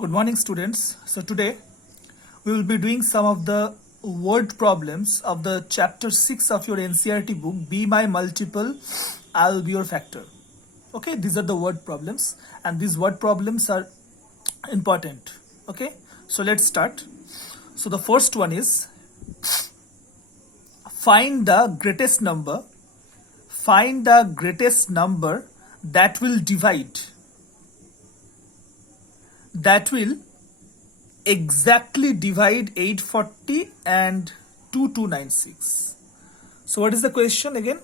Good morning, students. So today we will be doing some of the word problems of the chapter 6 of your NCERT book, Be My Multiple, I'll Be Your Factor. Okay, these are the word problems and these word problems are important. Okay, so let's start. So the first one is find the greatest number that will exactly divide 840 and 2296. So what is the question again?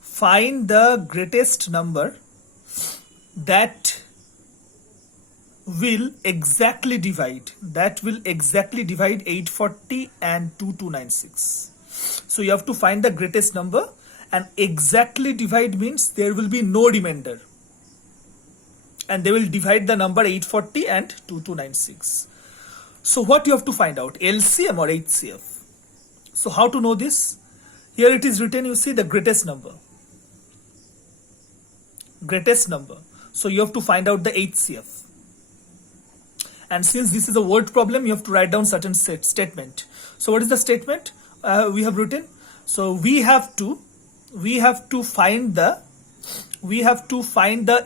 Find the greatest number that will exactly divide 840 and 2296. So you have to find the greatest number, and exactly divide means there will be no remainder and they will divide the number 840 and 2296. So what you have to find out, LCM or HCF? So how to know this? Here it is written, you see the greatest number. So you have to find out the HCF. And since this is a word problem, you have to write down certain statement. So what is the statement we have written? So we have to find the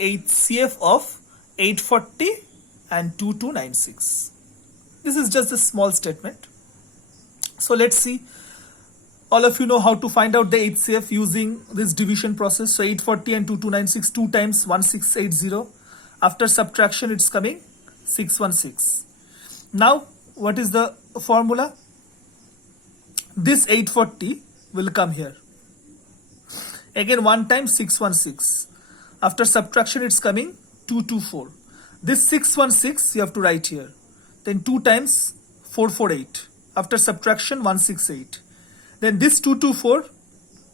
HCF of 840 and 2296. This is just a small statement. So let's see. All of you know how to find out the HCF using this division process. So 840 and 2296, 2 times 1680. After subtraction, it's coming 616. Now, what is the formula? This 840 will come here. Again, 1 times 616. After subtraction, it's coming 224. This 616 you have to write here. Then 2 times 448. After subtraction, 168. Then this 224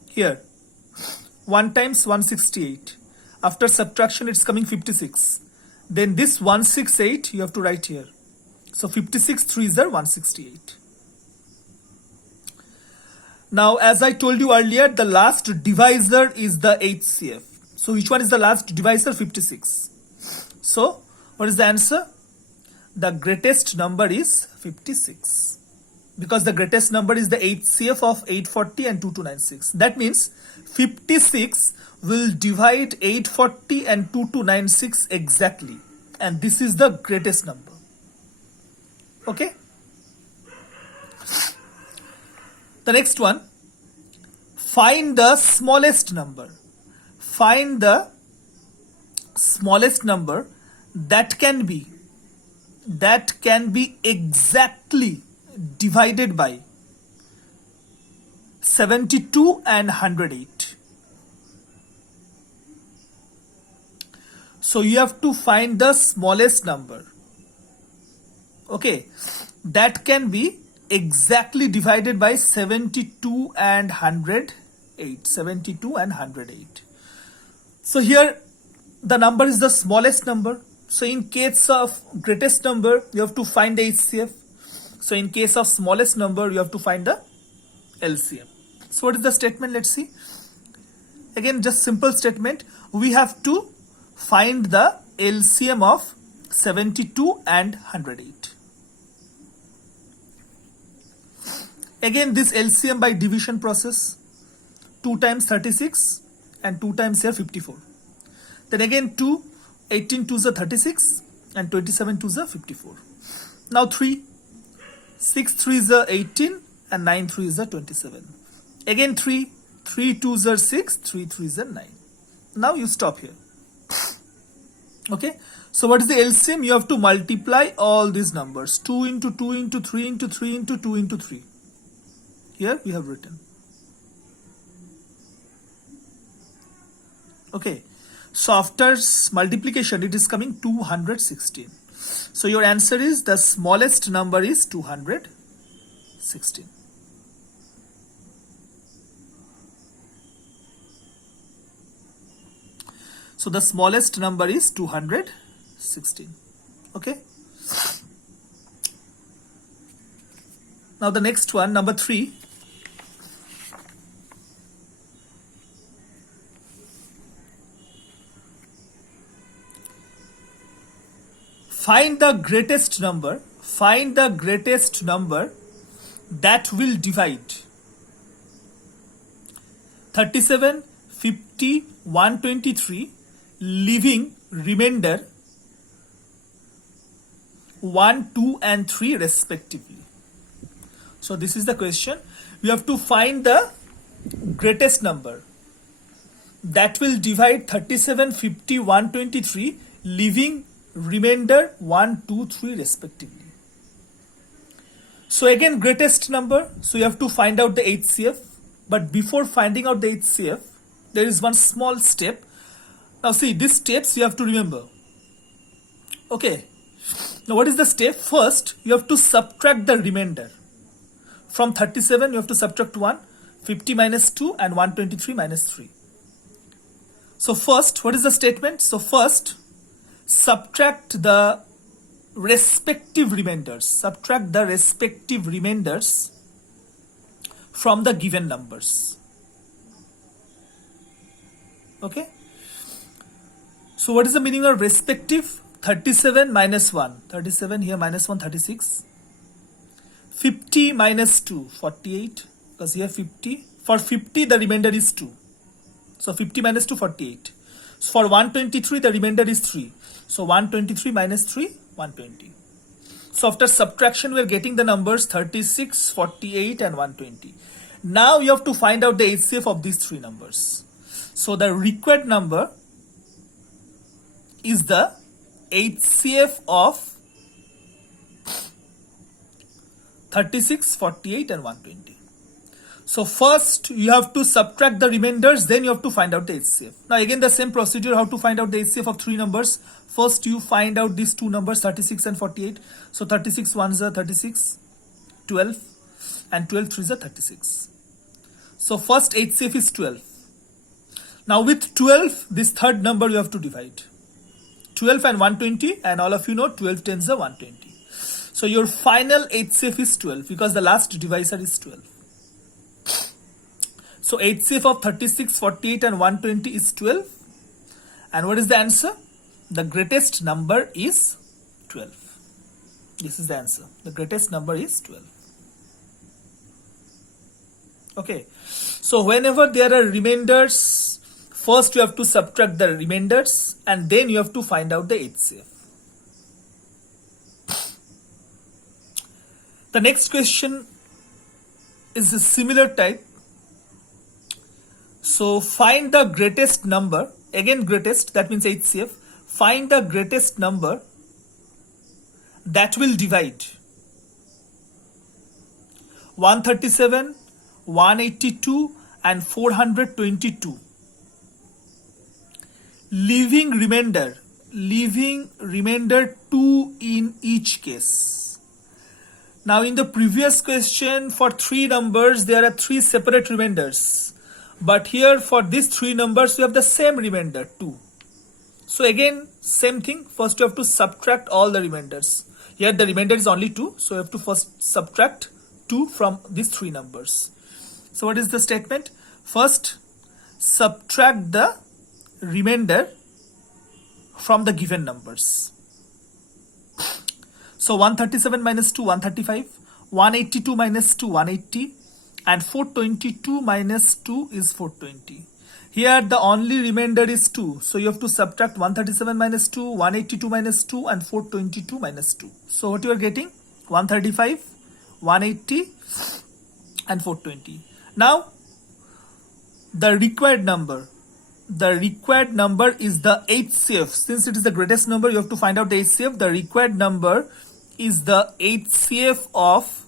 here. 1 times 168. After subtraction, it's coming 56. Then this 168 you have to write here. So 56 3s are 168. Now, as I told you earlier, the last divisor is the HCF. So which one is the last divisor? 56. So what is the answer? The greatest number is 56. Because the greatest number is the HCF of 840 and 2296. That means 56 will divide 840 and 2296 exactly. And this is the greatest number. Okay? The next one, find the smallest number. Find the smallest number that can be exactly divided by 72 and 108. So you have to find the smallest number, okay, that can be exactly divided by 72 and 108. 72 and 108. So here the number is the smallest number. So in case of greatest number, you have to find the HCF. So in case of smallest number, you have to find the LCM. So what is the statement? Let's see. Again, just simple statement. We have to find the LCM of 72 and 108. Again, this LCM by division process. 2 times 36 and 2 times here 54. Then again 2, 18 2s are 36 and 27 2s are 54. Now 3, 6 3s are 18 and 9 3s are 27. Again 3, 3 2s are 6, 3 3s are 9. Now you stop here. Okay. So what is the LCM? You have to multiply all these numbers. 2 into 2 into 3 into 3 into 2 into 3. Here we have written. Okay. So after multiplication, it is coming 216. So your answer is the smallest number is 216. So the smallest number is 216. Okay. Now the next one, number 3. find the greatest number that will divide 37, 50, 123, leaving remainder 1, 2 and 3 respectively. So this is the question. We have to find the greatest number that will divide 37, 50, 123, leaving remainder 1, 2, 3 respectively. So again, greatest number. So you have to find out the HCF. But before finding out the HCF, there is one small step. Now see, these steps you have to remember. Okay. Now what is the step? First, you have to subtract the remainder. From 37, you have to subtract 1, 50 minus 2 and 123 minus 3. So first, what is the statement? So first, subtract the respective remainders. Subtract the respective remainders from the given numbers. Okay. So what is the meaning of respective? 37 minus 1. 37 here minus 1, 36. 50 minus 2, 48. Because here 50. For 50, the remainder is 2. So 50 minus 2, 48. So for 123, the remainder is 3. So 123 minus 3, 120. So after subtraction, we are getting the numbers 36, 48 and 120. Now you have to find out the HCF of these three numbers. So the required number is the HCF of 36, 48 and 120. So first you have to subtract the remainders, then you have to find out the HCF. Now again the same procedure, how to find out the HCF of three numbers. First you find out these two numbers 36 and 48. So 36 1s are 36, 12 and 12 3s are 36. So first HCF is 12. Now with 12, this third number you have to divide. 12 and 120, and all of you know 12 10s are 120. So your final HCF is 12 because the last divisor is 12. So HCF of 36, 48 and 120 is 12. And what is the answer? The greatest number is 12. This is the answer. The greatest number is 12. Okay. So whenever there are remainders, first you have to subtract the remainders and then you have to find out the HCF. The next question is a similar type. So find the greatest number, again greatest, that means HCF. Find the greatest number that will divide 137, 182 and 422. Leaving remainder 2 in each case. Now in the previous question, for three numbers there are three separate remainders. But here for these three numbers we have the same remainder 2. So again same thing, first you have to subtract all the remainders. Here the remainder is only 2, so you have to first subtract 2 from these three numbers. So what is the statement? First subtract the remainder from the given numbers. So 137 minus 2, 135, 182 minus 2, 180 and 422 minus 2 is 420. Here the only remainder is 2. So you have to subtract 137 minus 2, 182 minus 2 and 422 minus 2. So what you are getting? 135, 180 and 420. Now the required number. The required number is the HCF. Since it is the greatest number, you have to find out the HCF. The required number is the HCF of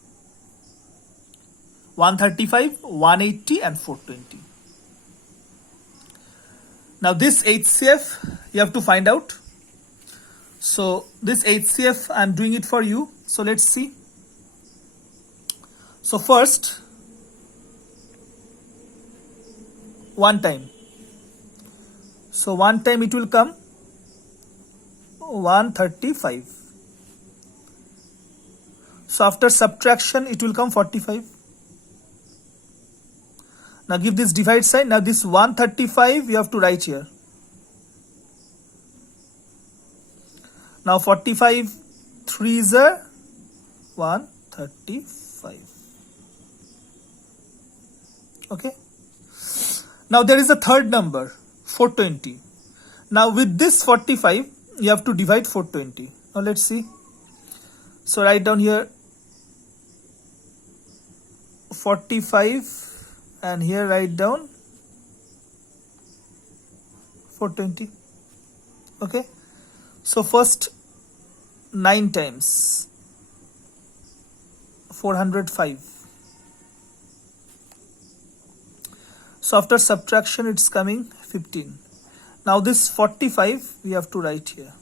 135, 180 and 420. Now this HCF you have to find out. So this HCF I am doing it for you. So let's see. So first, one time. So one time it will come 135. So after subtraction it will come 45. Now give this divide sign. Now this 135 you have to write here. Now 45 threes are 135. Okay. Now there is a third number, 420. Now with this 45, you have to divide 420. Now let's see. So write down here 45 and here write down 420. Okay. So first 9 times 405. So after subtraction it's coming 15. Now this 45 we have to write here.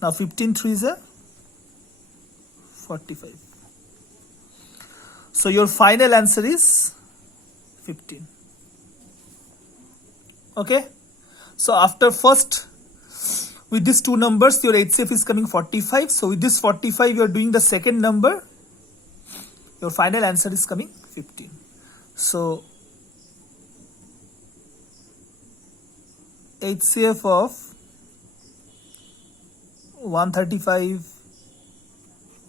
Now 15 threes are 45. So your final answer is 15. Okay. So after first, with these two numbers, your HCF is coming 45. So with this 45, you are doing the second number. Your final answer is coming 15. So HCF of 135,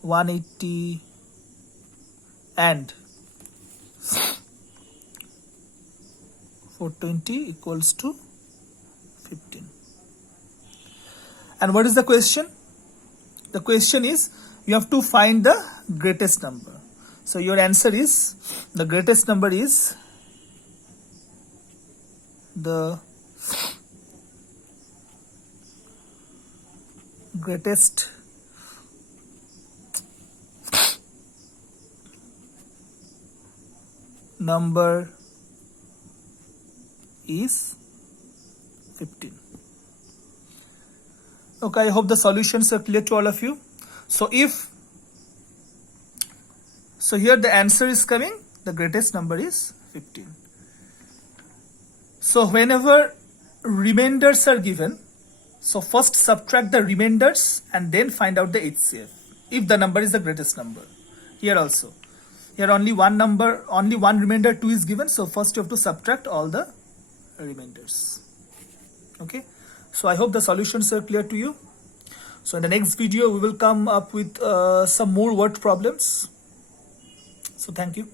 180 and 420 equals to 15. And what is the question? The question is you have to find the greatest number. So your answer is the greatest number is the greatest number is 15. Okay, I hope the solutions are clear to all of you. So here the answer is coming, the greatest number is 15. So whenever remainders are given, so first subtract the remainders and then find out the HCF if the number is the greatest number. Here also, here only one number, only one remainder 2 is given, so first you have to subtract all the remainders. Okay, so I hope the solutions are clear to you. So in the next video we will come up with some more word problems. So thank you.